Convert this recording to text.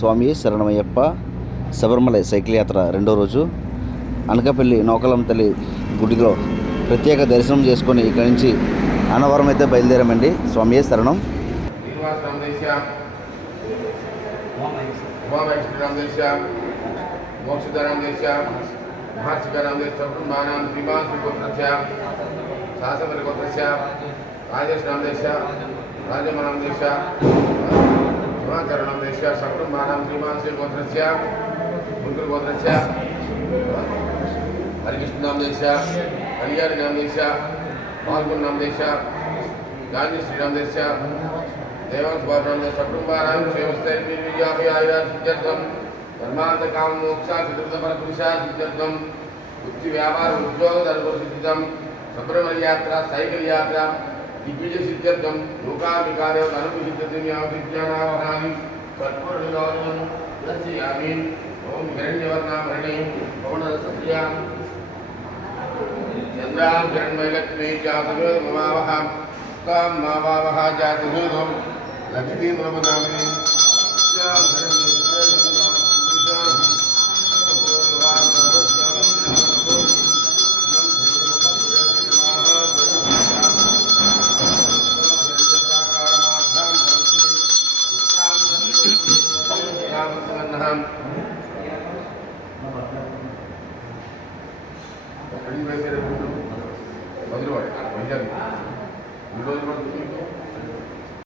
స్వామి శరణమయ్యప్ప శబరిమల సైకిల్ యాత్ర రెండో రోజు అనకాపల్లి నౌకలమ్మ తల్లి గుడిలో ప్రత్యేక దర్శనం చేసుకొని ఇక్కడి నుంచి అన్నవరం అయితే బయలుదేరామండి. స్వామి శరణం. हिमाचरणं देश सकुटुम्बानां श्रीमान श्री गोत्रस्य गुरुकुल गोत्रस्य हरिकृष्णनाम देश हरिहर नाम देश फाल्गुन नाम देश गांधी श्रीराम देश देवांश बाबराम देश सकुटुम्बानां क्षेमस्थै निर्विजयापि आयुरासिद्ध्यर्थं धर्मार्थ काम मोक्ष चतुर्थ फल पुरुषा सिद्ध्यर्थं वृत्ति व्यापार उद्योग धर्म सिद्ध्यर्थं शबरिमल यात्रा साइकिल यात्रा दिग्विजय सिद्ध्यर्थं लोकाभिकारेव अनुपसिद्ध्यर्थं यावज्ञानावहानि कर्पूरनिरोधनं दर्शयामि. ओम हिरण्यवर्णाभरणे पवनरसस्यां चन्द्रां हिरण्मयलक्ष्मी जातवेदममावह तां मावावह जातवेदं लक्ष्मीं नमनामि. మధురవాడ వైజాగ్ ఈ రోజు